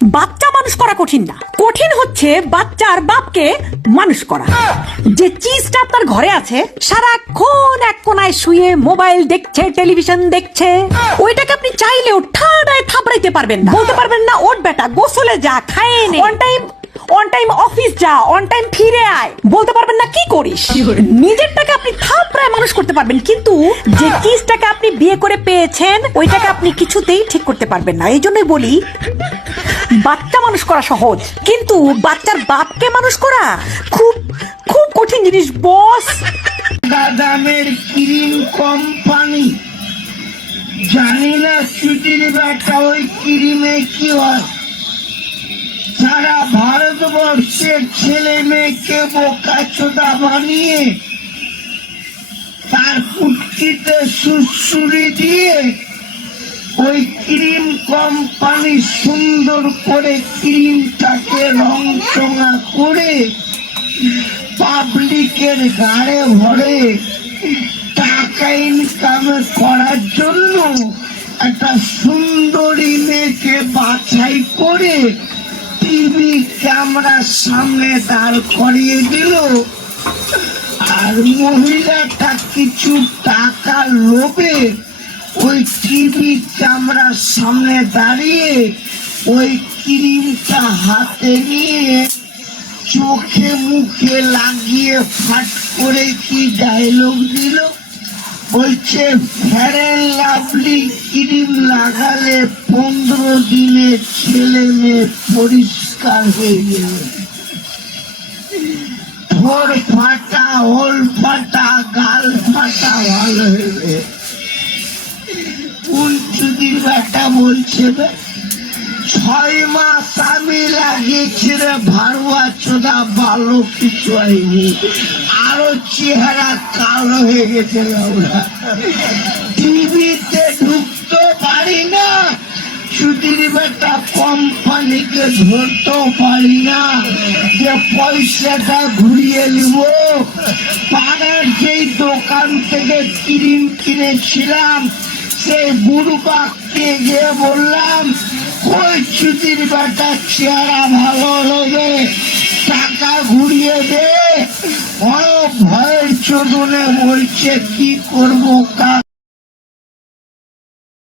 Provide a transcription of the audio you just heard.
বাচ্চা মানুষ করা কঠিন না, কঠিন হচ্ছে বাচ্চার বাপকে মানুষ করা। যে চিজটা আপনার ঘরে আছে, সারাক্ষণ এক কোনায় শুয়ে মোবাইল দেখছে, টেলিভিশন দেখছে, ওইটাকে আপনি চাইলেও ঠাড়ায় থাবড়াইতে পারবেন না। বলতে পারবেন না ওঠ বেটা গোসলে যা, খায়ে নে, অন টাইম অফিস যা, অন টাইম ফিরে আয়। বলতে পারবেন না কি করিস। নিজেরটাকে আপনি থাপড়ায় মানুষ করতে পারবেন, কিন্তু যে চিজটাকে আপনি বিয়ে করে পেয়েছেন ওইটাকে আপনি কিছুতেই ঠিক করতে পারবেন না। এই জন্যই বলি বাচ্চা মানুষ করা সহজ, কিন্তু বাচ্চার বাপকে মানুষ করা খুব খুব কঠিন জিনিস বস। দামের ক্রিম কোম্পানি, জানি না ছুটির ব্যাটা ওই ক্রিমে কি হয়। সারা ভারতবর্ষের ছেলে মেয়েকে বোকাচোদা বানিয়ে তার কুটকিতে সুড়সুড়ি দিয়ে ওই ক্রিম কোম্পানি সুন্দর করে ক্রিমটাকে রং চঙা করে পাবলিকের গাড়ে ভরে টাকা ইনকাম করার জন্য একটা সুন্দরী মেয়েকে বাছাই করে টিভি ক্যামেরার সামনে দাঁড় করিয়ে দিল। আর মহিলাটা কিছু টাকা লোভে ওই টিভি ক্যামেরার সামনে দাঁড়িয়ে ওই ক্রিমটা হাতে নিয়ে চোখে মুখে লাগিয়ে ফাট করে কি ডায়লগ দিল, বলছে ফেয়ার অ্যান্ড লাভলি ক্রিম লাগালে 15 দিনে ছেলে মেয়ে পরিষ্কার হয়ে যাবে। ঠোঁট ফাটা, হোল ফাটা, গাল ফাটা ভালো হবে। কোন চুদির ব্যাটা বলছে 6 মাস আমি লাগিয়েছি রে ভারুয়া চোদা, ভালো কিছু হয়নি, আরো চেহারা কালো হয়ে গেছে। আমরা টিভিতে ঢুকতে পারি না, চুদির বেটা কোম্পানিকে ধরতেও পারি না যে পয়সাটা ঘুরিয়ে নিব। পাড়ার যেই দোকান থেকে ক্রিম কিনেছিলাম সেই বুড়বাককে গিয়ে বললাম ওই চুদির বেটা চেহারা ভালো হবে, টাকা ঘুরিয়ে দে। ভয়ের চোদনে বলছে কি করবো।